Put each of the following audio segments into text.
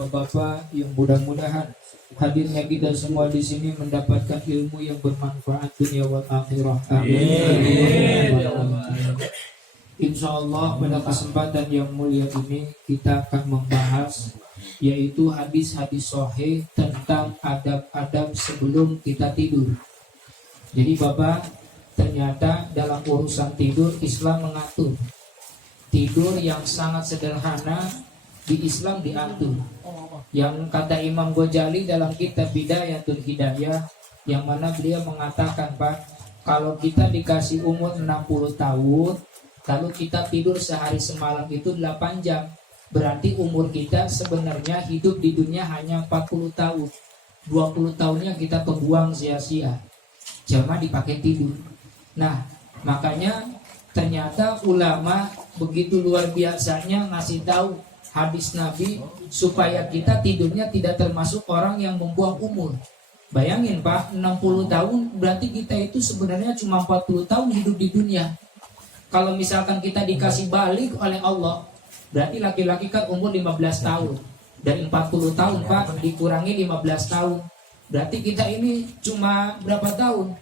bapak-bapak yang mudah-mudahan hadirnya kita semua di sini mendapatkan ilmu yang bermanfaat dunia wal akhirah. Amin. Insya Allah pada kesempatan yang mulia ini kita akan membahas yaitu hadis-hadis sahih tentang adab-adab sebelum kita tidur. Jadi Bapak, ternyata dalam urusan tidur Islam mengatur. Tidur yang sangat sederhana di Islam diatur. Yang kata Imam Ghazali dalam kitab Bidayatul Hidayah, yang mana beliau mengatakan, Pak, kalau kita dikasih umur 60 tahun, lalu kita tidur sehari semalam itu 8 jam, berarti umur kita sebenarnya hidup di dunia hanya 40 tahun. 20 tahunnya kita kebuang sia-sia, cuma dipakai tidur. Nah, makanya ternyata ulama begitu luar biasanya ngasih tahu hadis Nabi supaya kita tidurnya tidak termasuk orang yang membuang umur. Bayangin Pak, 60 tahun berarti kita itu sebenarnya cuma 40 tahun hidup di dunia. Kalau misalkan kita dikasih balik oleh Allah, berarti laki-laki kan umur 15 tahun. Dari 40 tahun Pak dikurangi 15 tahun, berarti kita ini cuma berapa tahun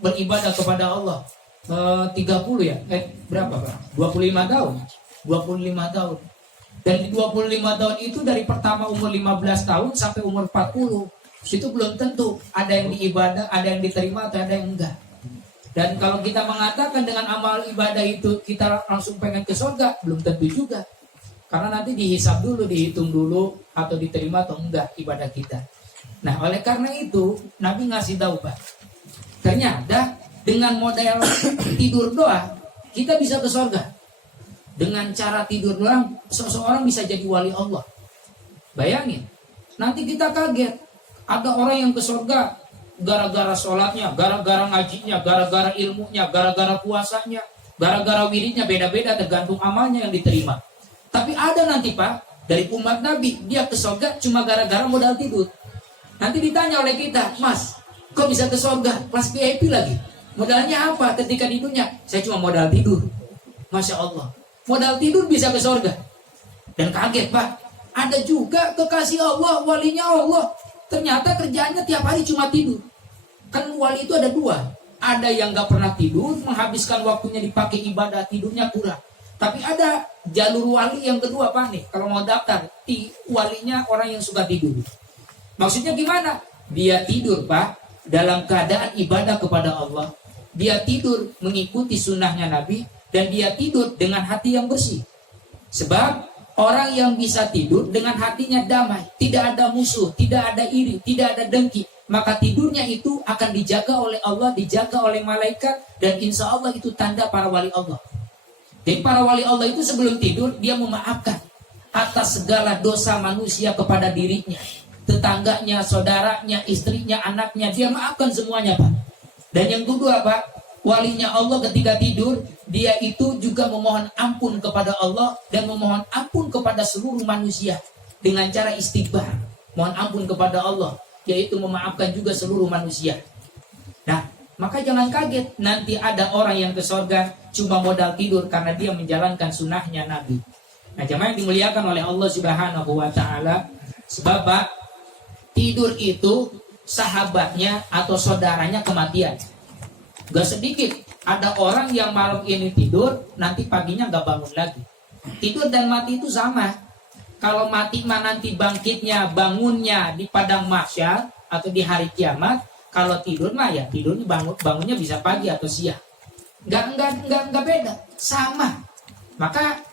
beribadah kepada Allah? 30 ya? Berapa Pak? 25 tahun. 25 tahun. Dan di 25 tahun itu dari pertama umur 15 tahun sampai umur 40, itu belum tentu ada yang diibadah, ada yang diterima atau ada yang enggak. Dan kalau kita mengatakan dengan amal ibadah itu kita langsung pengen ke surga, belum tentu juga. Karena nanti dihisab dulu, dihitung dulu atau diterima atau enggak ibadah kita. Nah, oleh karena itu Nabi ngasih tahu Pak, ternyata dengan model tidur doang kita bisa ke surga. Dengan cara tidur doang seseorang bisa jadi wali Allah. Bayangin, nanti kita kaget ada orang yang ke surga gara-gara sholatnya, gara-gara ngajinya, gara-gara ilmunya, gara-gara puasanya, gara-gara wiridnya, beda-beda tergantung amalnya yang diterima. Tapi ada nanti Pak dari umat Nabi, dia ke surga cuma gara-gara modal tidur. Nanti ditanya oleh kita, Mas, kok bisa ke surga? Kelas VIP lagi. Modalnya apa ketika di dunia? Saya cuma modal tidur. Masya Allah, modal tidur bisa ke surga. Dan kaget Pak, ada juga kekasih Allah, walinya Allah, ternyata kerjaannya tiap hari cuma tidur. Kan wali itu ada dua. Ada yang gak pernah tidur, menghabiskan waktunya dipakai ibadah, tidurnya kurang. Tapi ada jalur wali yang kedua Pak nih, kalau mau daftar, walinya orang yang suka tidur. Maksudnya gimana? Dia tidur Pak dalam keadaan ibadah kepada Allah. Dia tidur mengikuti sunnahnya Nabi. Dan dia tidur dengan hati yang bersih. Sebab orang yang bisa tidur dengan hatinya damai, tidak ada musuh, tidak ada iri, tidak ada dengki, maka tidurnya itu akan dijaga oleh Allah, dijaga oleh malaikat. Dan insya Allah itu tanda para wali Allah. Jadi para wali Allah itu sebelum tidur dia memaafkan atas segala dosa manusia kepada dirinya, tetangganya, saudaranya, istrinya, anaknya. Dia maafkan semuanya Pak. Dan yang kedua Pak, walinya Allah ketika tidur, dia itu juga memohon ampun kepada Allah dan memohon ampun kepada seluruh manusia dengan cara istighfar. Mohon ampun kepada Allah, yaitu memaafkan juga seluruh manusia. Nah, maka jangan kaget nanti ada orang yang ke surga cuma modal tidur karena dia menjalankan sunnahnya Nabi. Nah, jemaah yang dimuliakan oleh Allah Subhanahu wa Ta'ala, sebab Pak, tidur itu sahabatnya atau saudaranya kematian. Gak sedikit ada orang yang malam ini tidur, nanti paginya gak bangun lagi. Tidur dan mati itu sama. Kalau mati mah nanti bangkitnya, bangunnya di padang mahsyar atau di hari kiamat. Kalau tidur mah ya tidurnya bangunnya bisa pagi atau siang. Gak beda, sama. Maka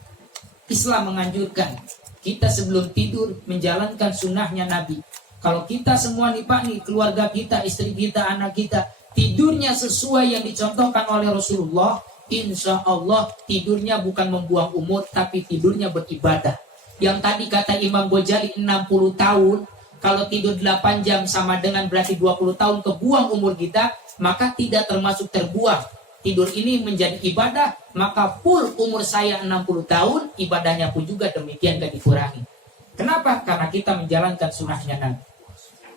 Islam menganjurkan kita sebelum tidur menjalankan sunnahnya Nabi. Kalau kita semua nih Pak nih, keluarga kita, istri kita, anak kita, tidurnya sesuai yang dicontohkan oleh Rasulullah, insya Allah tidurnya bukan membuang umur, tapi tidurnya beribadah. Yang tadi kata Imam Ghazali 60 tahun, kalau tidur 8 jam sama dengan berarti 20 tahun kebuang umur kita, maka tidak termasuk terbuang. Tidur ini menjadi ibadah, maka full umur saya 60 tahun, ibadahnya pun juga demikian gak dikurangi. Kenapa? Karena kita menjalankan sunnahnya Nabi.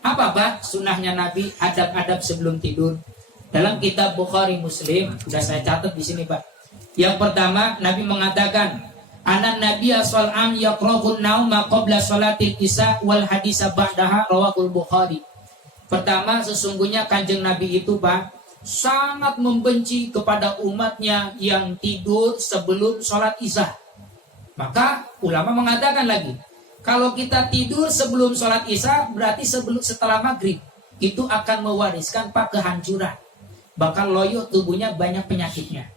Apa Pak sunnahnya Nabi, adab-adab sebelum tidur? Dalam kitab Bukhari Muslim, sudah saya catat di sini Pak. Yang pertama, Nabi mengatakan, Anan Nabiya sallam yaqra'un nauma qabla salatil isya wal hadisa ba'daha rawahul Bukhari. Pertama, sesungguhnya Kanjeng Nabi itu Pak sangat membenci kepada umatnya yang tidur sebelum sholat isya. Maka ulama mengatakan lagi, kalau kita tidur sebelum sholat isya berarti setelah maghrib, itu akan mewariskan Pak kehancuran. Bahkan loyo tubuhnya banyak penyakitnya.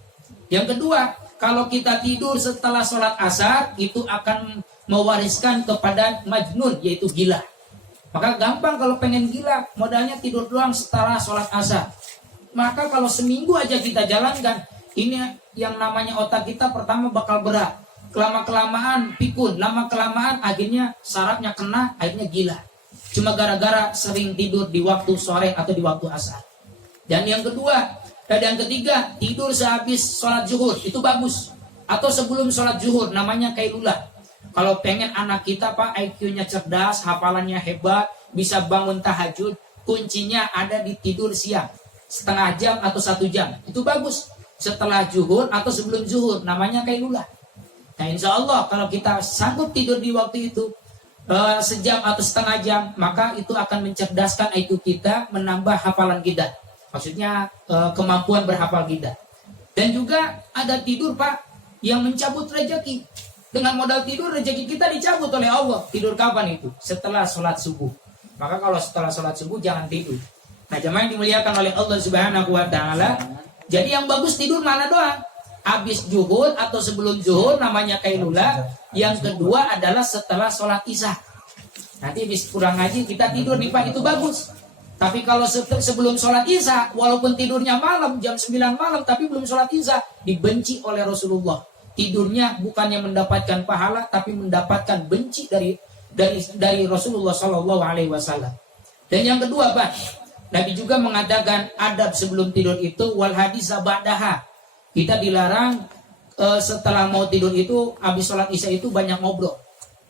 Yang kedua, kalau kita tidur setelah sholat asar, itu akan mewariskan kepada majnun, yaitu gila. Maka gampang kalau pengen gila, modalnya tidur doang setelah sholat asar. Maka kalau seminggu aja kita jalankan, ini yang namanya otak kita pertama bakal berat. Kelama-kelamaan pikun, lama-kelamaan akhirnya sarafnya kena, akhirnya gila. Cuma gara-gara sering tidur di waktu sore atau di waktu asar. Dan yang kedua, dan ketiga, tidur sehabis sholat zuhur, itu bagus. Atau sebelum sholat zuhur, namanya kailulah. Kalau pengen anak kita Pak IQ-nya cerdas, hafalannya hebat, bisa bangun tahajud, kuncinya ada di tidur siang. Setengah jam atau 1 jam, itu bagus. Setelah zuhur atau sebelum zuhur, namanya kailulah. Nah insya Allah kalau kita sanggup tidur di waktu itu, sejam atau setengah jam, maka itu akan mencerdaskan IQ kita, menambah hafalan kita. Maksudnya kemampuan berhafal kita. Dan juga ada tidur Pak yang mencabut rezeki. Dengan modal tidur rezeki kita dicabut oleh Allah. Tidur kapan itu? Setelah sholat subuh. Maka kalau setelah sholat subuh jangan tidur. Nah jemaah yang dimuliakan oleh Allah Subhanahu wa Ta'ala, jadi yang bagus tidur mana doang? Habis zuhur atau sebelum zuhur, namanya kailulah. Yang kedua adalah setelah sholat isya. Nanti habis pulang ngaji kita tidur nih Pak, itu bagus. Tapi kalau sebelum sholat isya, walaupun tidurnya malam, jam 9 malam, tapi belum sholat isya, dibenci oleh Rasulullah. Tidurnya bukannya mendapatkan pahala, tapi mendapatkan benci dari Rasulullah Shallallahu Alaihi Wasallam. Dan yang kedua Pak, Nabi juga mengatakan adab sebelum tidur itu wal hadisa ba'daha. Kita dilarang setelah mau tidur itu, habis sholat isya itu banyak ngobrol.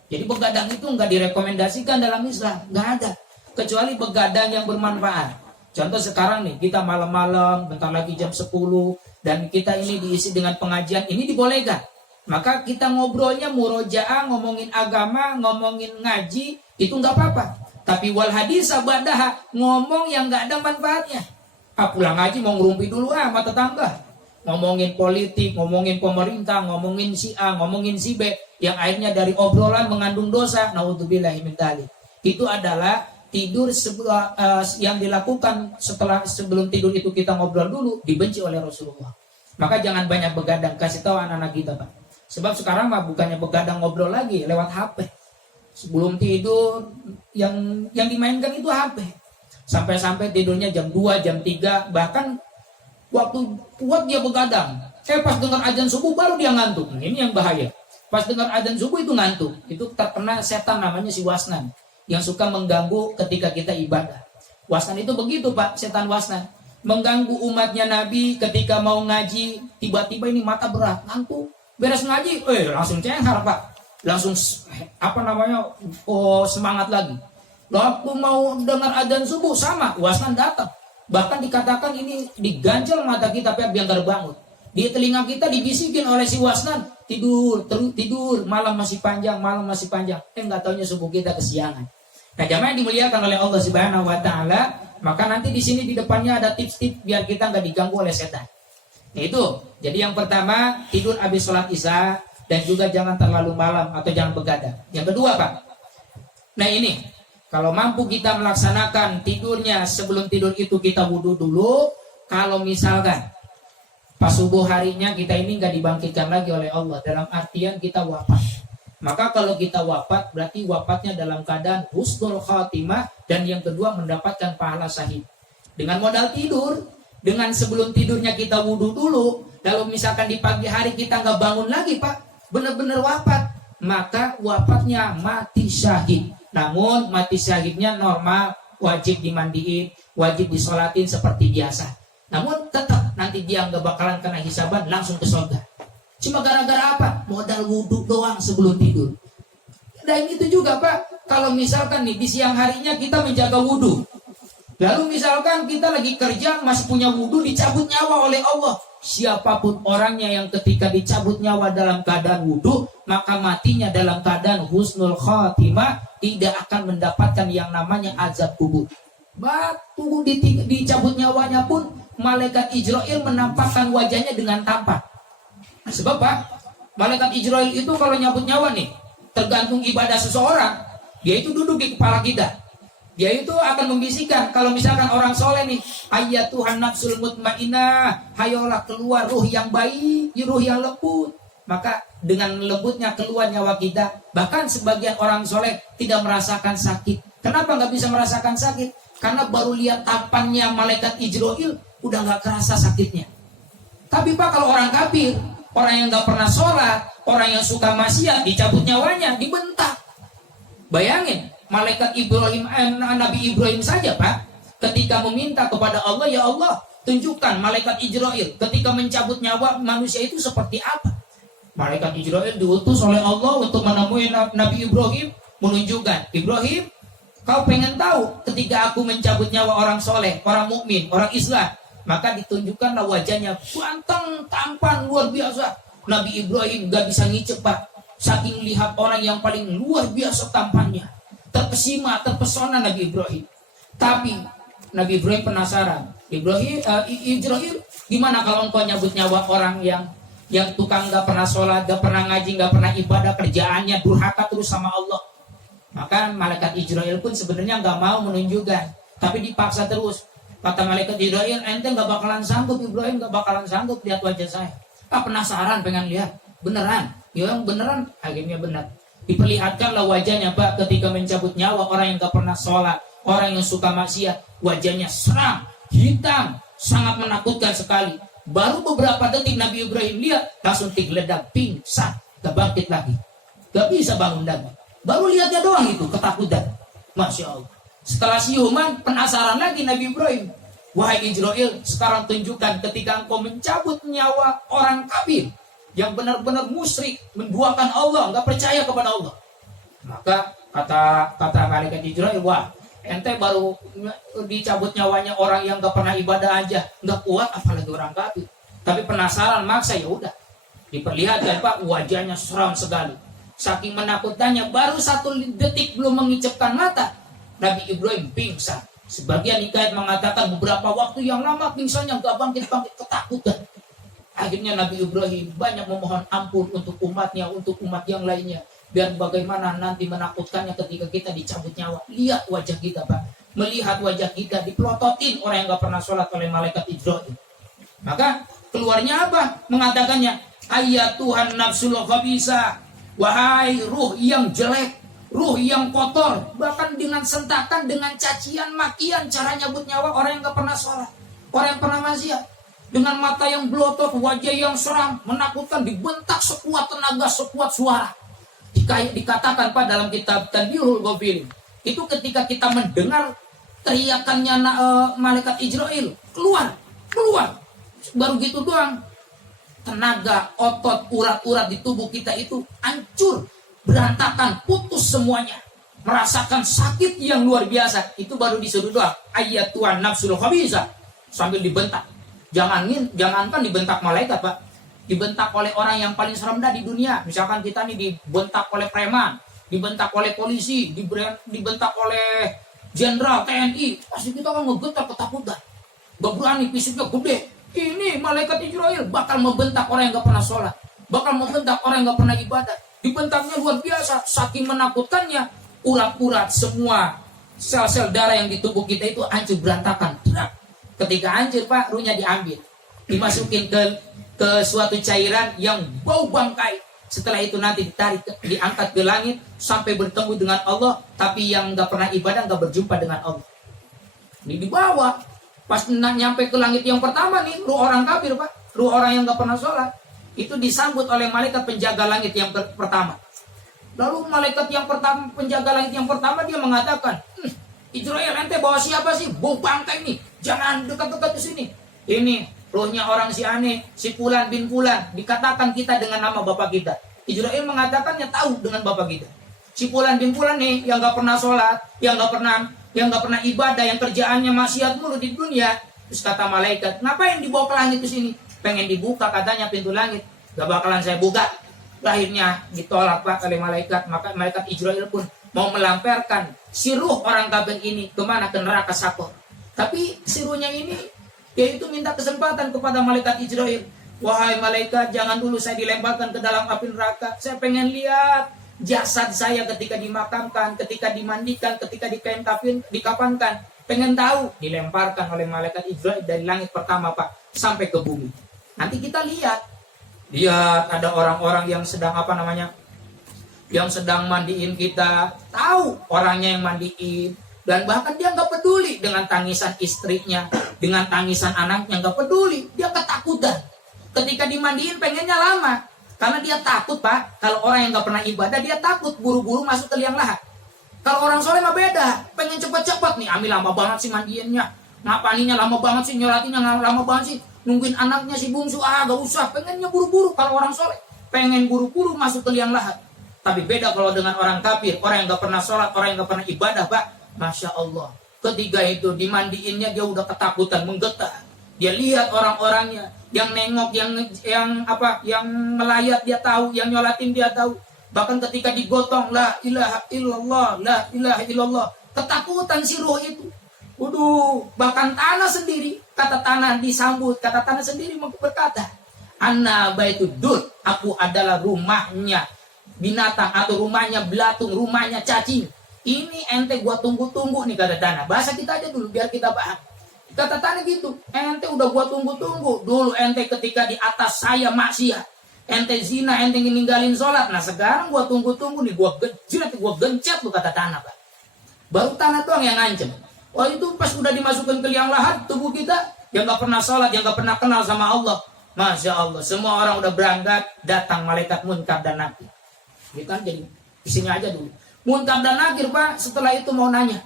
Jadi begadang itu nggak direkomendasikan dalam Islam, nggak ada. Kecuali begadang yang bermanfaat. Contoh sekarang nih, kita malam-malam, bentar lagi jam 10, dan kita ini diisi dengan pengajian, ini dibolehkan. Maka kita ngobrolnya murojaah, ngomongin agama, ngomongin ngaji, itu nggak apa-apa. Tapi wal hadisa ba'daha, ngomong yang nggak ada manfaatnya. Pulang ngaji mau ngerumpi dulu sama tetangga. Ngomongin politik, ngomongin pemerintah, ngomongin si A, ngomongin si B, yang akhirnya dari obrolan mengandung dosa. Naudzubillahi min dzalik. Itu adalah tidur yang dilakukan sebelum tidur itu kita ngobrol dulu, dibenci oleh Rasulullah. Maka jangan banyak begadang, kasih tahu anak-anak kita Pak. Sebab sekarang mah bukannya begadang ngobrol lagi lewat HP. Sebelum tidur yang dimainkan itu HP. Sampai-sampai tidurnya jam 2, jam 3, bahkan waktu kuat dia begadang. Pas dengar azan subuh baru dia ngantuk. Ini yang bahaya. Pas dengar azan subuh itu ngantuk. Itu terkena setan namanya si wasnan, yang suka mengganggu ketika kita ibadah. Wasnan itu begitu Pak, setan wasnan. Mengganggu umatnya Nabi ketika mau ngaji, tiba-tiba ini mata berat, ngantuk. Beres ngaji, langsung cenghar Pak. Langsung semangat lagi. Waktu mau dengar adzan subuh sama, wasnan datang. Bahkan dikatakan ini diganjel mata kita biar nggak bangun. Di telinga kita dibisikin oleh si wasnan, tidur, malam masih panjang. Nggak taunya subuh kita kesiangan. Nah, jamaah yang dimuliakan oleh Allah Subhanahu wa Ta'ala, maka nanti di sini di depannya ada tips-tips biar kita nggak diganggu oleh setan. Nah, itu. Jadi yang pertama, tidur habis sholat isya, dan juga jangan terlalu malam atau jangan begadang. Yang kedua Pak, nah ini, kalau mampu kita melaksanakan tidurnya sebelum tidur itu kita wudhu dulu. Kalau misalkan pas subuh harinya kita ini nggak dibangkitkan lagi oleh Allah, dalam artian kita wafat, maka kalau kita wafat berarti wafatnya dalam keadaan husnul khatimah, dan yang kedua mendapatkan pahala syahid. Dengan modal tidur, dengan sebelum tidurnya kita wudhu dulu, lalu misalkan di pagi hari kita nggak bangun lagi Pak, benar-benar wafat, maka wafatnya mati syahid. Namun mati syahidnya normal, wajib dimandiin, wajib disolatin seperti biasa. Namun tetap nanti dia nggak bakalan kena hisaban, langsung ke surga. Cuma gara-gara apa? Modal wudhu doang sebelum tidur. Dan itu juga Pak, kalau misalkan nih di siang harinya kita menjaga wudhu, lalu misalkan kita lagi kerja masih punya wudhu, dicabut nyawa oleh Allah. Siapapun orangnya yang ketika dicabut nyawa dalam keadaan wudhu, maka matinya dalam keadaan husnul khatimah, tidak akan mendapatkan yang namanya azab kubur. Batu dicabut nyawanya pun malaikat Israel menampakkan wajahnya dengan tampan. Sebab Pak, malaikat Israel itu kalau nyabut nyawa nih, tergantung ibadah seseorang, dia itu duduk di kepala kita. Dia itu akan membisikkan, kalau misalkan orang soleh nih, Tuhan nafsul mutmainnah, hayolah keluar ruh yang baik, ruh yang lembut. Maka dengan lembutnya keluar nyawa kita, bahkan sebagian orang soleh tidak merasakan sakit. Kenapa nggak bisa merasakan sakit? Karena baru lihat tampannya malaikat Israel, udah nggak kerasa sakitnya. Tapi Pak, kalau orang kafir, orang yang nggak pernah sholat, orang yang suka maksiat, dicabut nyawanya, dibentak. Bayangin, malaikat Ibrahim, Nabi Ibrahim saja Pak, ketika meminta kepada Allah, ya Allah, tunjukkan malaikat Israel ketika mencabut nyawa manusia itu seperti apa. Malaikat Israel diutus oleh Allah untuk menemui Nabi Ibrahim, menunjukkan, Ibrahim, kau pengen tahu ketika aku mencabut nyawa orang soleh, orang mukmin, orang Islam, maka ditunjukkanlah wajahnya ganteng, tampan, luar biasa. Nabi Ibrahim gak bisa ngicep Pak, saking lihat orang yang paling luar biasa tampannya, terkesima, terpesona Nabi Ibrahim. Tapi Nabi Ibrahim penasaran, Israel, gimana kalau engkau nyabut nyawa orang yang tukang gak pernah sholat, gak pernah ngaji, gak pernah ibadah, kerjaannya durhaka terus sama Allah. Maka malaikat Israel pun sebenarnya gak mau menunjukkan, tapi dipaksa terus. Kata malaikat Israel, ente gak bakalan sanggup, Ibrahim gak bakalan sanggup lihat wajah saya. Penasaran pengen lihat, beneran, yang beneran, akhirnya benar. Diperlihatkanlah wajahnya Pak ketika mencabut nyawa orang yang gak pernah sholat, orang yang suka maksiat, wajahnya seram, hitam, sangat menakutkan sekali. Baru beberapa detik Nabi Ibrahim lihat, langsung digeledak, pingsan, gak bangkit lagi, gak bisa bangun lagi. Baru lihatnya doang itu, ketakutan. Masya Allah. Setelah siuman, penasaran lagi Nabi Ibrahim. Wahai Israel, sekarang tunjukkan ketika engkau mencabut nyawa orang kafir yang benar-benar musyrik, menduakan Allah, nggak percaya kepada Allah. Maka kata malaikat Israel, wah, ente baru dicabut nyawanya orang yang nggak pernah ibadah aja, nggak kuat, apalagi orang kafir. Tapi penasaran, maksa, ya udah. Diperlihatkan Pak, wajahnya seram sekali. Saking menakutkannya, baru 1 detik belum mengicapkan mata, Nabi Ibrahim pingsan. Sebagian hikayat mengatakan beberapa waktu yang lama pingsannya, gak bangkit-bangkit, ketakutan. Akhirnya Nabi Ibrahim banyak memohon ampun untuk umatnya, untuk umat yang lainnya. Biar bagaimana nanti menakutkannya ketika kita dicabut nyawa. Lihat wajah kita Pak, melihat wajah kita dipelototin orang yang gak pernah sholat oleh malaikat Israel. Maka keluarnya apa? Mengatakannya, Tuhan nafsul khabisa, wahai ruh yang jelek, ruh yang kotor, bahkan dengan sentakan, dengan cacian, makian, cara nyabut nyawa orang yang gak pernah sholat, orang yang pernah maksiat, dengan mata yang belotot, wajah yang seram, menakutkan, dibentak sekuat tenaga, sekuat suara. Dikatakan Pak dalam kitab Tanbihul Ghafilin, itu ketika kita mendengar teriakannya malaikat Israel, keluar, baru gitu doang, tenaga, otot, urat-urat di tubuh kita itu hancur, berantakan, putus semuanya, merasakan sakit yang luar biasa. Itu baru disuruh doa, Tuhan nafsul khabisa, sambil dibentak. Jangankan dibentak malaikat Pak, dibentak oleh orang yang paling serem dah di dunia. Misalkan kita nih dibentak oleh preman, dibentak oleh polisi, dibentak oleh jenderal TNI, pasti kita kan ngegetar ketakutan, gak berani, fisiknya gede. Ini malaikat Israel bakal membentak orang yang gak pernah sholat, bakal membentak orang yang gak pernah ibadah. Dibentaknya luar biasa, saking menakutkannya, urat-urat semua sel-sel darah yang di tubuh kita itu hancur berantakan. Ketika hancur Pak, ruhnya diambil, dimasukin ke suatu cairan yang bau bangkai. Setelah itu nanti ditarik, diangkat ke langit sampai bertemu dengan Allah. Tapi yang gak pernah ibadah gak berjumpa dengan Allah. Ini dibawa, pas nyampe ke langit yang pertama nih, ruh orang kafir Pak, ruh orang yang gak pernah sholat, itu disambut oleh malaikat penjaga langit yang pertama. Lalu malaikat yang pertama, penjaga langit yang pertama, dia mengatakan, Israel, ente bawa siapa sih? Bau bangkai nih, jangan dekat-dekat ke sini. Ini ruhnya orang si aneh, si Fulan bin Fulan. Dikatakan kita dengan nama bapak kita. Israel mengatakannya tahu dengan bapak kita. Si Fulan bin Fulan nih, yang gak pernah sholat, yang gak pernah ibadah, yang kerjaannya maksiat mulu di dunia. Terus kata malaikat, ngapain dibawa ke langit ke sini? Pengen dibuka katanya pintu langit, gak bakalan saya buka. lahirnya ditolak Pak oleh malaikat, maka malaikat Israel pun mau melamparkan si ruh orang kafir ini kemana? Ke neraka Sakor. Tapi si ruhnya ini yaitu minta kesempatan kepada malaikat Israel. Wahai malaikat, jangan dulu saya dilemparkan ke dalam api neraka. Saya pengen lihat jasad saya ketika dimakamkan, ketika dimandikan, ketika dikafankan. Pengen tahu. Dilemparkan oleh malaikat Israel dari langit pertama Pak sampai ke bumi. Nanti kita lihat ada orang-orang yang sedang yang sedang mandiin kita, tahu orangnya yang mandiin, dan bahkan dia nggak peduli dengan tangisan istrinya, dengan tangisan anaknya, nggak peduli, dia ketakutan. Ketika dimandiin pengennya lama, karena dia takut Pak. Kalau orang yang nggak pernah ibadah dia takut buru-buru masuk ke liang lahat. Kalau orang soleh mah beda, pengen cepet-cepet nih, ambil lama banget sih mandiinnya, ngapaninya lama banget sih, nyolatinya lama banget sih, nungguin anaknya si bungsu, gak usah, pengennya buru-buru. Kalau orang soleh pengen buru-buru masuk ke liang lahat. Tapi beda kalau dengan orang kafir, orang yang gak pernah sholat, orang yang gak pernah ibadah Pak. Masya Allah, ketika itu dimandiinnya dia udah ketakutan, menggetar. Dia lihat orang-orangnya, yang nengok, yang melayat dia tahu, yang nyolatin dia tahu. Bahkan ketika digotong, la ilaha illallah, la ilaha illallah, ketakutan si ruh itu. Waduh, bahkan tanah sendiri, kata tanah disambut, kata tanah sendiri berkata, Anna baitudud, aku adalah rumahnya binatang atau rumahnya belatung, rumahnya cacing. Ini ente gua tunggu-tunggu nih, kata tanah. Bahasa kita aja dulu biar kita paham. Kata tanah gitu, ente udah gua tunggu-tunggu. Dulu ente ketika di atas saya maksiat, ente zina, ente ninggalin sholat. Nah sekarang gua tunggu-tunggu nih, gua gencet lu, kata tanah Pak. Baru tanah doang yang ngancem. Wah itu pas udah dimasukkan ke liang lahat, tubuh kita yang gak pernah sholat, yang gak pernah kenal sama Allah, Masya Allah, semua orang udah berangkat, datang malaikat Munkar dan Nakir. Kita jadi di sini aja dulu. Munkar dan Nakir Pak, setelah itu mau nanya,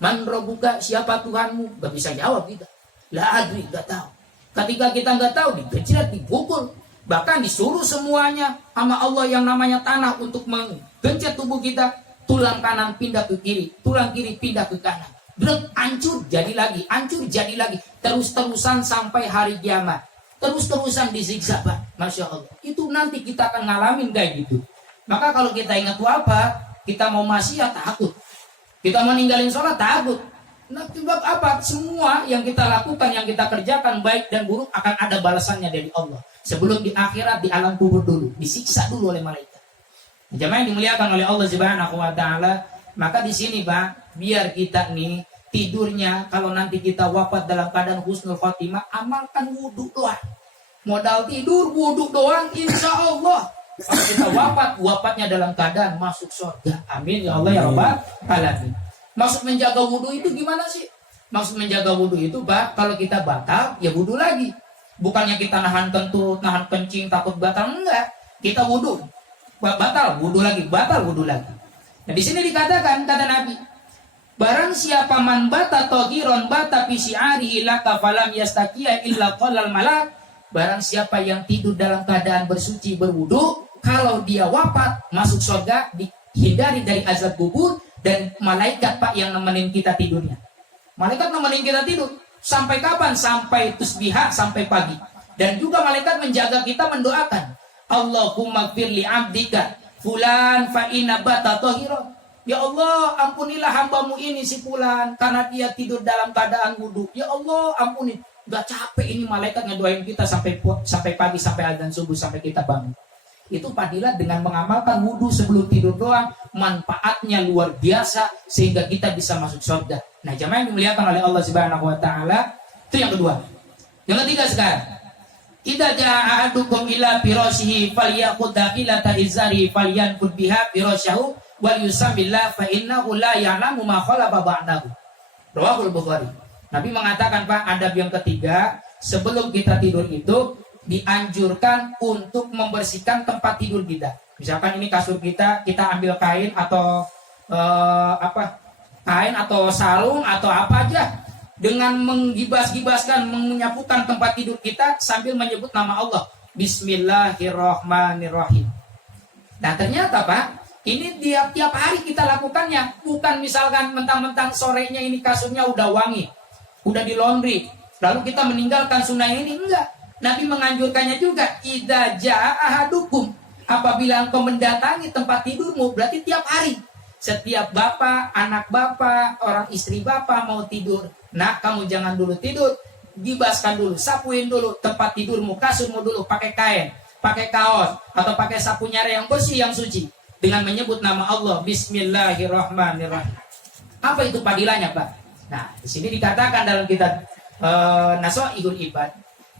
Man Rabbuka, siapa Tuhanmu? Gak bisa jawab kita. La adri, gak tahu. Ketika kita gak tahu, digejret, dipukul. Bahkan disuruh semuanya sama Allah yang namanya tanah untuk menggencet tubuh kita. Tulang kanan pindah ke kiri, tulang kiri pindah ke kanan. Blek, hancur jadi lagi, hancur jadi lagi. Terus-terusan sampai hari kiamat. Terus-terusan disiksa Pak. Masya Allah. Itu nanti kita akan ngalamin kayak gitu. Maka kalau kita ingat apa, kita mau maksiat takut. Kita mau ninggalin sholat takut. Nah, sebab apa? Semua yang kita lakukan, yang kita kerjakan, baik dan buruk, akan ada balasannya dari Allah. Sebelum di akhirat, di alam kubur dulu. Disiksa dulu oleh malaikat. Jemaah yang dimuliakan oleh Allah Subhanahu wa Ta'ala. Maka di sini Pak, biar kita nih tidurnya, kalau nanti kita wafat dalam keadaan husnul khotimah, amalkan wudhu doang. Modal tidur, wudhu doang, insya Allah. Kalau kita wafatnya dalam keadaan masuk surga. Amin ya Allah ya Rabbal Alamin. Maksud menjaga wudhu itu gimana sih? Maksud menjaga wudhu itu Pak, kalau kita batal, ya wudhu lagi. Bukannya kita nahan kentut, nahan kencing, takut batal, enggak. Kita wudhu, batal, wudhu lagi, batal, wudhu lagi. Nah di sini dikatakan, kata Nabi, barang siapa man bata tohiron bata pisi'ari ilaka falam yastakia illa qalal malak. Barang siapa yang tidur dalam keadaan bersuci, berwudu, kalau dia wafat, masuk surga, dihindari dari azab kubur, dan malaikat Pak yang nemenin kita tidurnya. Malaikat nemenin kita tidur. Sampai kapan? Sampai tusbihah, sampai pagi. Dan juga malaikat menjaga kita, mendoakan. Allahumma gfirli abdika fulan fa inna bata tohiron. Ya Allah, ampunilah hambamu ini si fulan, karena dia tidur dalam keadaan wudu. Ya Allah, ampuni. Gak capek ini malaikat ngedoain kita sampai pagi, sampai adzan subuh, sampai kita bangun. Itu fadilah dengan mengamalkan wudu sebelum tidur doang, manfaatnya luar biasa sehingga kita bisa masuk surga. Nah, jemaah yang dimuliakan oleh Allah Subhanahu wa Ta'ala, itu yang kedua. Yang ketiga sekarang, idza jaa ahadukum ila firashihi falyaqud dakhilata izari falyanfud biha firashahu wal yusamillah fa innahu la ya'lamu ma khalaqa ba'dahu. Rawahul Bukhari. Nabi mengatakan Pak, adab yang ketiga, sebelum kita tidur itu dianjurkan untuk membersihkan tempat tidur kita. Misalkan ini kasur kita ambil kain atau kain atau sarung atau apa aja, dengan menggibas-gibaskan, menyapukan tempat tidur kita sambil menyebut nama Allah. Bismillahirrahmanirrahim. Nah ternyata Pak, ini tiap hari kita lakukannya. Bukan misalkan mentang-mentang sorenya ini kasurnya udah wangi, udah di laundry, lalu kita meninggalkan sunnah ini. Enggak. Nabi menganjurkannya juga. Idza jaa ahadukum, apabila engkau mendatangi tempat tidurmu, berarti tiap hari. Setiap bapak, anak bapak, orang istri bapak mau tidur, nah kamu jangan dulu tidur, gibaskan dulu, sapuin dulu tempat tidurmu, kasurmu dulu, pakai kain, pakai kaos, atau pakai sapu nyara yang bersih, yang suci, dengan menyebut nama Allah, Bismillahirrahmanirrahim. Apa itu padilannya, Pak? Nah, di sini dikatakan dalam kitab Nasoihul Ibad,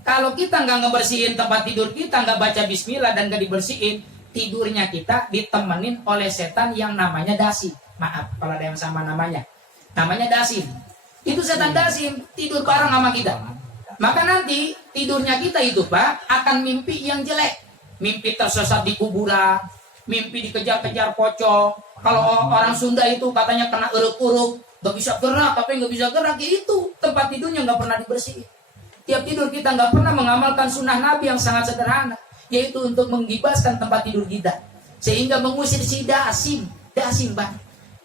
kalau kita nggak ngebersihin tempat tidur kita, nggak baca Bismillah dan nggak dibersihin, tidurnya kita ditemenin oleh setan yang namanya dasim. Maaf kalau ada yang sama namanya dasim. Itu setan dasim tidur bareng sama kita. Maka nanti tidurnya kita itu, Pak, akan mimpi yang jelek. Mimpi tersesat di kuburan, mimpi dikejar-kejar pocong. Kalau orang Sunda itu katanya kena uruk-uruk, nggak bisa gerak, tapi nggak bisa gerak, itu tempat tidurnya nggak pernah dibersihin. Tiap tidur kita nggak pernah mengamalkan sunnah Nabi yang sangat sederhana, yaitu untuk menggibaskan tempat tidur kita, sehingga mengusir si dasim, Pak.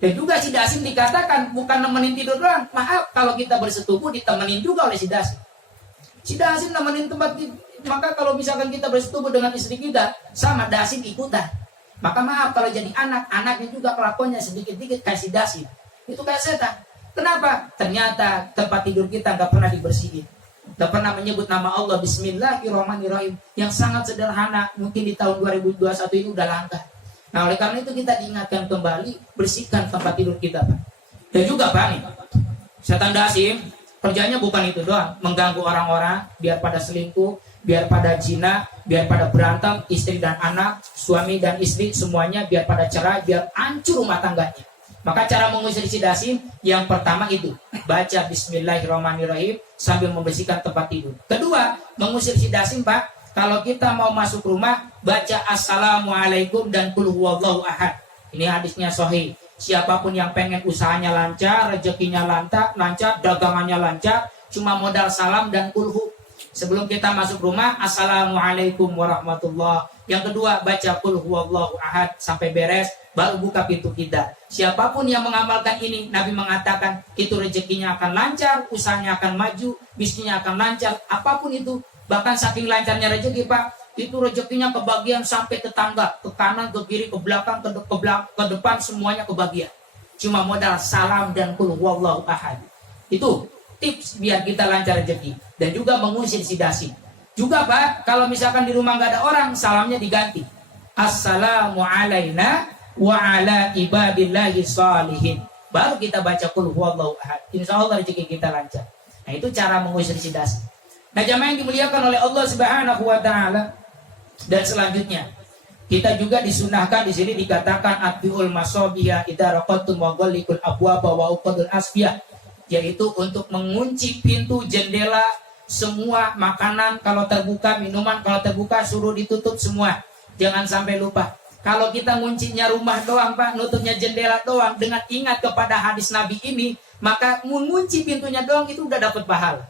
Dan juga si dasim dikatakan bukan nemenin tidur doang. Maaf, kalau kita bersetubuh ditemenin juga oleh si dasim. Si dasim nemenin tempat tidur. Maka kalau misalkan kita bersetubuh dengan istri kita, sama dasim ikutan. Maka maaf kalau jadi anaknya juga kelakuannya sedikit-sedikit kayak si dasim. Itu kayak setan. Kenapa? Ternyata tempat tidur kita nggak pernah dibersihin, nggak pernah menyebut nama Allah Bismillahirrahmanirrahim, yang sangat sederhana. Mungkin di tahun 2021 ini udah langka. Nah, oleh karena itu kita diingatkan kembali, bersihkan tempat tidur kita, Pak. Dan juga, Pak, nih, setan dasim kerjanya bukan itu doang, mengganggu orang-orang biar pada selingkuh, biar pada zina, biar pada berantem, istri dan anak, suami dan istri, semuanya biar pada cerai, biar hancur rumah tangganya. Maka cara mengusir si dasim yang pertama itu baca Bismillahirrahmanirrahim sambil membersihkan tempat tidur. Kedua, mengusir si dasim, Pak, kalau kita mau masuk rumah, baca Assalamualaikum dan Qul huwallahu ahad. Ini hadisnya sahih. Siapapun yang pengen usahanya lancar, rezekinya lancar, dagangannya lancar, cuma modal salam dan kulhu. Sebelum kita masuk rumah, Assalamualaikum warahmatullah. Yang kedua, baca Qul huwallahu ahad sampai beres, baru buka pintu kita. Siapapun yang mengamalkan ini, Nabi mengatakan itu rezekinya akan lancar, usahanya akan maju, bisnisnya akan lancar, apapun itu. Bahkan saking lancarnya rezeki, Pak, itu rezekinya kebagian sampai tetangga, ke kanan, ke kiri, ke belakang, ke depan, semuanya kebagian. Cuma modal salam dan Qul huwallahu ahad. Itu tips biar kita lancar rezeki. Dan juga mengusir si dasim. Juga, Pak, kalau misalkan di rumah nggak ada orang, salamnya diganti. Assalamu alaina wa ala ibadillahi salihin. Baru kita baca Qul huwallahu ahad. Insya Allah rezeki kita lancar. Nah, itu cara mengusir si dasim. Nah, jamaah yang dimuliakan oleh Allah Subhanahu wa taala. Dan selanjutnya, kita juga disunahkan di sini dikatakan atbiul masabiha idza raqadtum wa ghalliqul abwaba wa uqadul asbiyah, yaitu untuk mengunci pintu, jendela, semua makanan kalau terbuka, minuman kalau terbuka suruh ditutup semua. Jangan sampai lupa. Kalau kita nguncinya rumah doang, Pak, nutupnya jendela doang, dengan ingat kepada hadis Nabi ini, maka mengunci pintunya doang itu udah dapat pahala.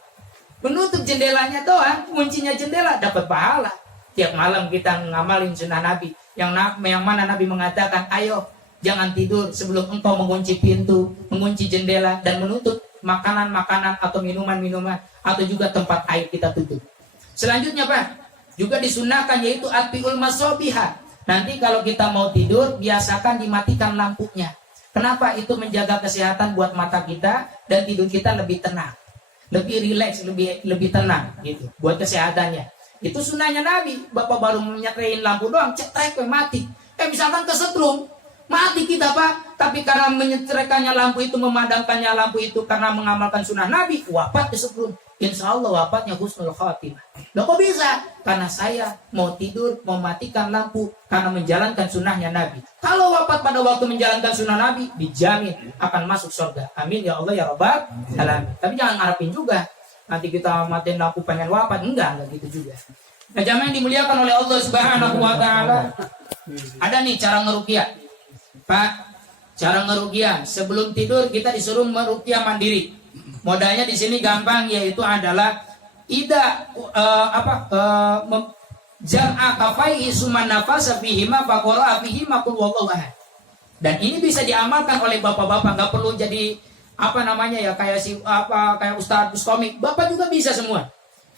Menutup jendelanya doang, kuncinya jendela, dapat pahala. Tiap malam kita ngamalin sunnah Nabi, yang mana Nabi mengatakan, ayo jangan tidur sebelum engkau mengunci pintu, mengunci jendela, dan menutup makanan-makanan atau minuman-minuman, atau juga tempat air kita tutup. Selanjutnya, Pak, juga disunahkan yaitu atbiul masabiha. Nanti kalau kita mau tidur, biasakan dimatikan lampunya. Kenapa? Itu menjaga kesehatan buat mata kita, dan tidur kita lebih tenang, lebih rileks, lebih tenang gitu buat kesehatannya. Itu sunnahnya Nabi. Bapak baru menyetrain lampu doang, cetrek mati. Misalkan kesetrum, mati kita, Pak. Tapi karena menyetrekannya lampu itu, memadamkannya lampu itu, karena mengamalkan sunnah Nabi, wafat kesetrum. Insya Allah wafatnya husnul khatimah. Loh, kok bisa? Karena saya mau tidur, mau matikan lampu karena menjalankan sunnahnya Nabi. Kalau wafat pada waktu menjalankan sunnah Nabi, dijamin akan masuk surga. Amin ya Allah ya Rabbal alamin. Tapi jangan ngarepin juga nanti kita matiin lampu pengen wafat. Enggak gitu juga. Nah, jamaah yang dimuliakan oleh Allah Subhanahu wa taala, ada nih cara ngeruqyah. Pak, cara ngeruqyah sebelum tidur kita disuruh meruqyah mandiri. Modalnya di sini gampang, yaitu adalah jam'a kafaihi summa nafasa fihima faqara fihima qul huwallahu ahad. Dan ini bisa diamalkan oleh bapak-bapak, nggak perlu jadi kayak ustadz komik. Bapak juga bisa semua.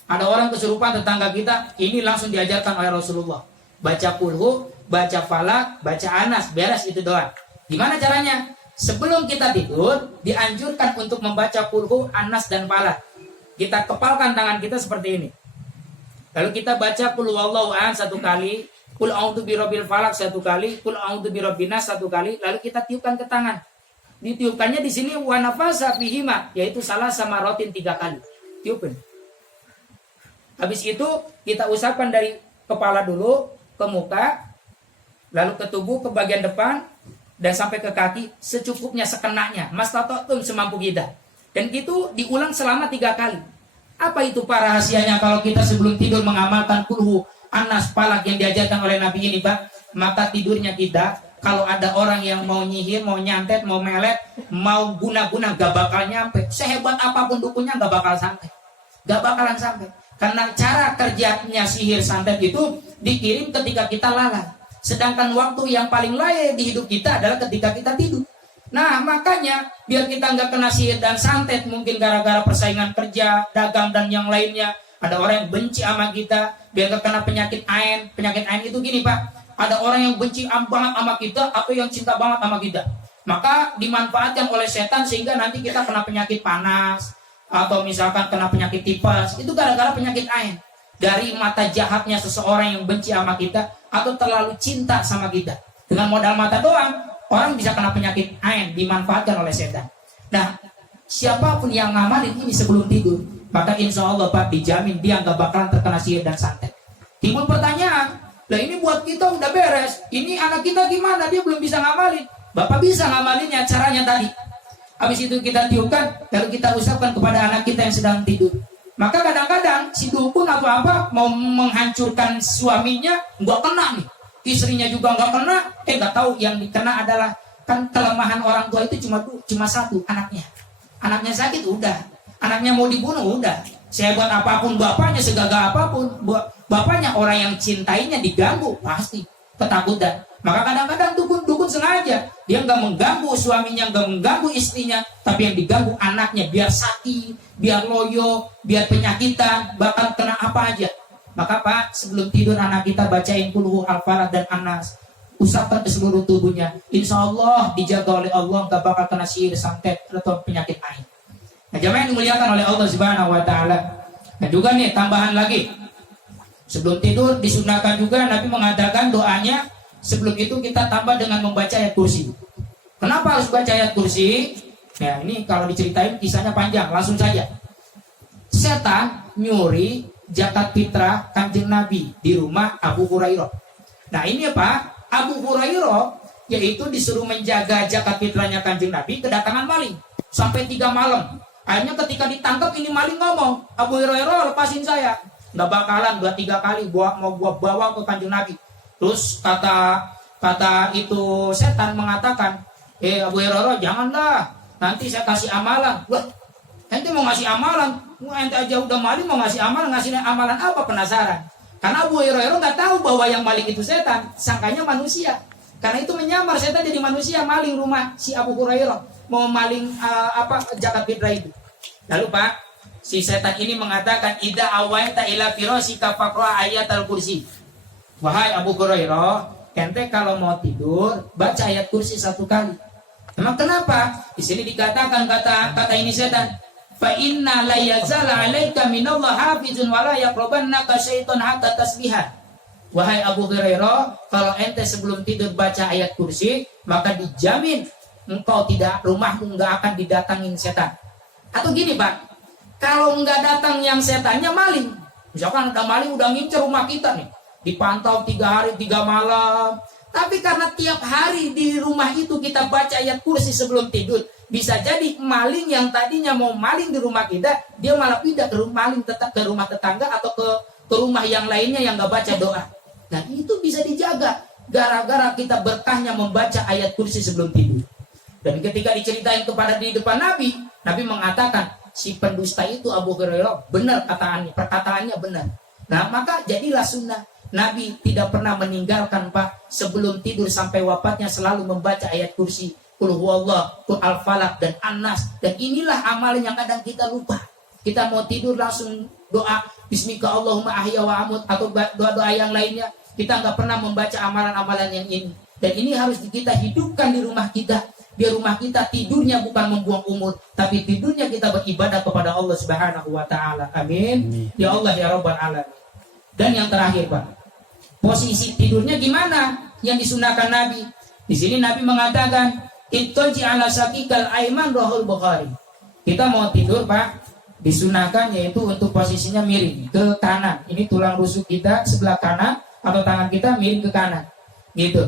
Ada orang kesurupan tetangga kita, ini langsung diajarkan oleh Rasulullah. Baca kulhu, baca falak, baca anas, beres itu doang. Gimana caranya? Sebelum kita tidur, dianjurkan untuk membaca kulhu, anas, dan falak. Kita kepalkan tangan kita seperti ini. Lalu kita baca qul huwallahu ahad 1 kali, qul a'udzu birabbil falaq 1 kali, qul a'udzu birabbin nas 1 kali, lalu kita tiupkan ke tangan. Ditiupkannya di sini wa nafasa fihima, yaitu salah sama rotin 3 kali. Tiupin. Habis itu kita usapkan dari kepala dulu ke muka, lalu ke tubuh, ke bagian depan, dan sampai ke kaki secukupnya, sekenanya, mastata'tum, semampu kita. Dan itu diulang selama 3 kali. Apa itu para rahasianya kalau kita sebelum tidur mengamalkan kulhu, anas, falak yang diajarkan oleh Nabi ini, Pak? Maka tidurnya kita, kalau ada orang yang mau nyihir, mau nyantet, mau melet, mau guna-guna, gak bakal nyampe. Sehebat apapun dukunnya gak bakal sampai. Gak bakalan sampai. Karena cara kerjanya sihir santet itu dikirim ketika kita lalai. Sedangkan waktu yang paling layak di hidup kita adalah ketika kita tidur. Nah, makanya biar kita nggak kena sihir dan santet, mungkin gara-gara persaingan kerja, dagang, dan yang lainnya, ada orang yang benci sama kita, biar nggak kena penyakit ain. Penyakit ain itu gini, Pak, ada orang yang benci banget sama kita atau yang cinta banget sama kita, maka dimanfaatkan oleh setan sehingga nanti kita kena penyakit panas atau misalkan kena penyakit tipes. Itu gara-gara penyakit ain, dari mata jahatnya seseorang yang benci sama kita atau terlalu cinta sama kita. Dengan modal mata doang orang bisa kena penyakit ain, dimanfaatkan oleh setan. Nah, siapapun yang ngamalin ini sebelum tidur, maka insya Allah, Pak, dijamin dia nggak bakalan terkena sihir dan santet. Timbul pertanyaan, lah ini buat kita udah beres, ini anak kita gimana? Dia belum bisa ngamalin. Bapak bisa ngamalinnya, caranya tadi. Habis itu kita tiupkan, lalu kita usapkan kepada anak kita yang sedang tidur. Maka kadang-kadang si dukun atau apa mau menghancurkan suaminya, nggak kena nih. Istrinya juga nggak kena, nggak tahu yang dikena adalah, kan kelemahan orang tua itu cuma satu, anaknya. Anaknya sakit udah, anaknya mau dibunuh udah. Sehebat apapun bapaknya, segagah apapun bapaknya, orang yang cintainya diganggu pasti ketakutan. Maka kadang-kadang dukun sengaja dia nggak mengganggu suaminya, nggak mengganggu istrinya, tapi yang diganggu anaknya, biar sakit, biar loyo, biar penyakitan, bakal kena apa aja. Maka, Pak, sebelum tidur anak kita bacain kulhu, al-falaq, dan anas, usapkan ke seluruh tubuhnya. Insya Allah dijaga oleh Allah, gak bakal kena sihir, santet, atau penyakit lain. Nah, jamaah yang dimuliakan oleh Allah Subhanahu Wa Taala. Nah juga nih tambahan lagi, sebelum tidur disunahkan juga Nabi mengatakan doanya. Sebelum itu kita tambah dengan membaca ayat kursi. Kenapa harus baca ayat kursi? Nah ini kalau diceritain kisahnya panjang, langsung saja. Setan nyuri zakat fitrah Kanjeng Nabi di rumah Abu Hurairah. Nah ini Pak, Abu Hurairah yaitu disuruh menjaga zakat fitrahnya Kanjeng Nabi, kedatangan maling sampai 3 malam. Akhirnya ketika ditangkap ini maling ngomong, Abu Hurairah lepasin saya. Nggak bakalan, 2-3 kali mau gua bawa ke Kanjeng Nabi. Terus kata itu setan mengatakan, Abu Hurairah janganlah, nanti saya kasih amalan. Wah, ente mau ngasih amalan? Ente aja udah maling mau ngasih amalan apa? Penasaran. Karena Abu Hurairah nggak tahu bahwa yang maling itu setan, sangkanya manusia. Karena itu menyamar, setan jadi manusia, maling rumah si Abu Hurairah, mau maling zakat fitrah itu. Lalu Pak, si setan ini mengatakan, idza awaita ila firasika faqra ayatal kursi. Wahai Abu Hurairah, ente kalau mau tidur baca ayat kursi 1 kali. Memang kenapa? Di sini dikatakan kata ini setan, fa inna la yazala 'alaika minallah hafizun wa la yaqrabannaka syaitan hatta tasbihah. Wahai Abu Hurairah, kalau ente sebelum tidur baca ayat kursi, maka dijamin rumahmu enggak akan didatangin setan. Atau gini Pak, kalau enggak datang yang setannya maling. Misalkan ada maling udah ngincer rumah kita nih, dipantau 3 hari 3 malam. Tapi karena tiap hari di rumah itu kita baca ayat kursi sebelum tidur, bisa jadi maling yang tadinya mau maling di rumah kita, dia malah pindah ke rumah tetangga atau ke rumah yang lainnya yang nggak baca doa. Nah itu bisa dijaga gara-gara kita berkahnya membaca ayat kursi sebelum tidur. Dan ketika diceritain kepada di depan Nabi, Nabi mengatakan si pendusta itu Abu Hurairah benar perkataannya benar. Nah maka jadilah sunnah. Nabi tidak pernah meninggalkan Pak sebelum tidur sampai wafatnya selalu membaca ayat kursi, Qul huwallah, Qul al-falaq, dan an-nas. Dan inilah amalan yang kadang kita lupa. Kita mau tidur langsung doa Bismika Allahumma ahya wa amut atau doa-doa yang lainnya. kita nggak pernah membaca amalan-amalan yang ini. Dan ini harus kita hidupkan di rumah kita. Di rumah kita tidurnya bukan membuang umur, tapi tidurnya kita beribadah kepada Allah Subhanahu wa taala. Amin. Ya Allah ya Rabbal alamin. Dan yang terakhir, Pak. Posisi tidurnya gimana yang disunahkan Nabi? Di sini Nabi mengatakan, "Ittaji ala sakikal aiman," rahul Bukhari. Kita mau tidur, Pak, disunahkan yaitu untuk posisinya miring ke kanan. Ini tulang rusuk kita sebelah kanan atau tangan kita miring ke kanan. Gitu.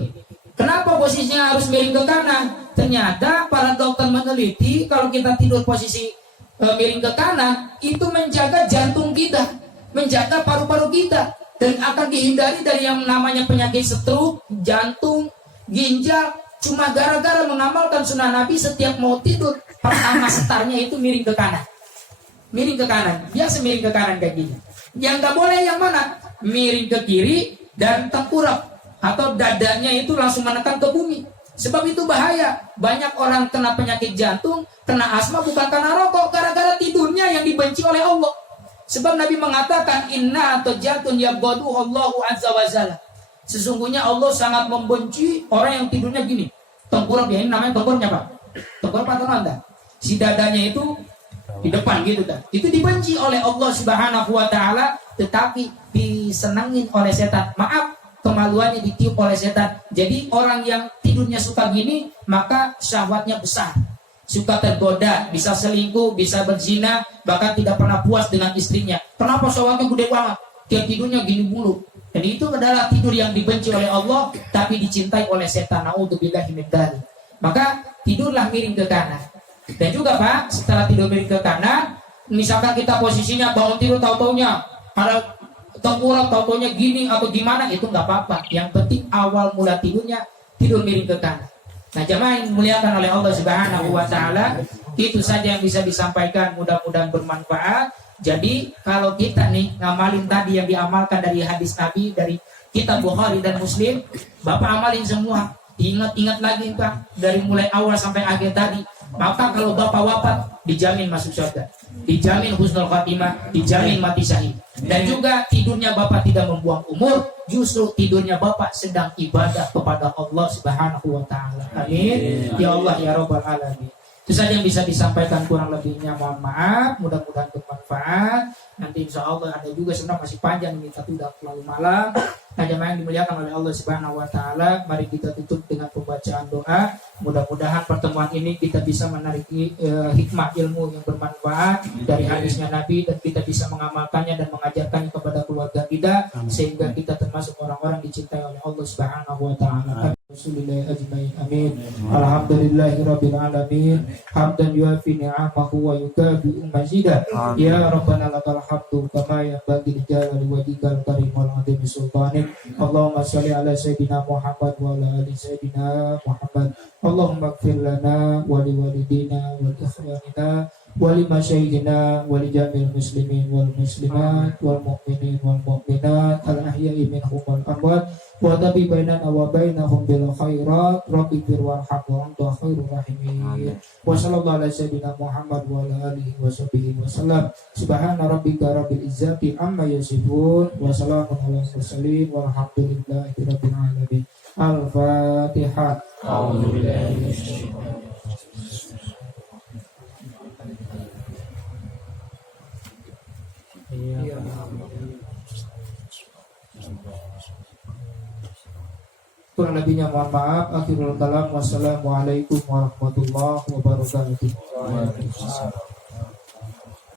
Kenapa posisinya harus miring ke kanan? Ternyata para dokter meneliti kalau kita tidur posisi miring ke kanan itu menjaga jantung kita, menjaga paru-paru kita, dan akan dihindari dari yang namanya penyakit stroke, jantung, ginjal. Cuma gara-gara mengamalkan sunnah Nabi setiap mau tidur pertama setarnya itu miring ke kanan. Miring ke kanan, biasa miring ke kanan kayak gini. Yang nggak boleh yang mana? Miring ke kiri dan tengkurap atau dadanya itu langsung menekan ke bumi. Sebab itu bahaya. Banyak orang kena penyakit jantung, kena asma bukan karena rokok, gara-gara tidurnya yang dibenci oleh Allah. Sebab Nabi mengatakan, "Inna atau jantun yabghadu Allahu azza wa jalla." Sesungguhnya Allah sangat membenci orang yang tidurnya gini. Tengkurap ya, ini namanya tengkurapnya, Pak. Tengkurap atau enggak? Si dadanya itu di depan gitu kan. Itu dibenci oleh Allah Subhanahu wa taala, tetapi disenangin oleh setan. Maaf, kemaluannya ditiup oleh setan. Jadi orang yang tidurnya suka gini, maka syahwatnya besar. Suka tergoda, bisa selingkuh, bisa berzina, bahkan tidak pernah puas dengan istrinya. Kenapa syahwatnya gede banget? Dia tidurnya gini mulu. Dan itu adalah tidur yang dibenci oleh Allah, tapi dicintai oleh setan. Na'udzubillahi min dzalik. Maka tidurlah miring ke kanan. Dan juga, Pak, setelah tidur miring ke kanan, misalkan kita posisinya bangun tidur tahu-taunya ada tengkurap, tahu-taunya gini atau gimana, itu nggak apa-apa. Yang penting awal mula tidurnya tidur miring ke kanan. Nah, jamaah yang dimuliakan oleh Allah Subhanahu wa taala, itu saja yang bisa disampaikan, mudah-mudahan bermanfaat. Jadi kalau kita nih ngamalin tadi yang diamalkan dari hadis Nabi, dari kitab Bukhari dan Muslim, Bapak amalin semua. Ingat-ingat lagi, Pak, dari mulai awal sampai akhir tadi. Maka kalau Bapak wafat, dijamin masuk surga, dijamin husnul khatimah, dijamin mati syahid. Dan juga tidurnya Bapak tidak membuang umur, justru tidurnya Bapak sedang ibadah kepada Allah Subhanahu wa taala. Amin. Ya Allah ya Rabbal alamin. Itu saja yang bisa disampaikan, kurang lebihnya mohon maaf, mudah-mudahan bermanfaat. Nanti insya Allah ada juga, sebenarnya masih panjang ini tapi udah terlalu malam. Nah, jemaah yang dimuliakan oleh Allah Subhanahu wa taala, mari kita tutup dengan pembacaan doa. Mudah-mudahan pertemuan ini kita bisa menarik hikmah ilmu yang bermanfaat dari hadisnya Nabi, dan kita bisa mengamalkannya dan mengajarkannya kepada keluarga kita, sehingga kita termasuk orang-orang dicintai oleh Allah Subhanahu wa taala. Rasulillah ajmain. Amin. Alhamdulillahirabbil alamin. Hamdan yuafi ni'amahu wa yukafi mazidah. Ya Rabbana lakal hamdu kama yanbaghi li jalali wajhikal karim wal azimi sultanik. Allahumma shalli ala sayyidina Muhammad wa ala ali sayyidina Muhammad. Allahumma ighfir lana wa li walidina wa li ikhwanina wa li masyayikhina wa li jamil muslimin wal muslimat wal mu'minin wal mu'minat al ahya'i minhum wal amwat wa tabi bainana wa bainahum bil khairat rabbir warham wa anta khairur rahimin. Wa sallallahu ala sayyidina Muhammad wa ala alihi wa sahbihi wa sallam. Subhana rabbika rabbil izzati amma yasifun wa salamun ala mursalin walhamdulillahi rabbil alamin. Al-Fatihah. A'udzu billahi minasy syaithanir kurang lebihnya mohon maaf. Akhirul kalam, wassalamualaikum warahmatullahi wabarakatuh.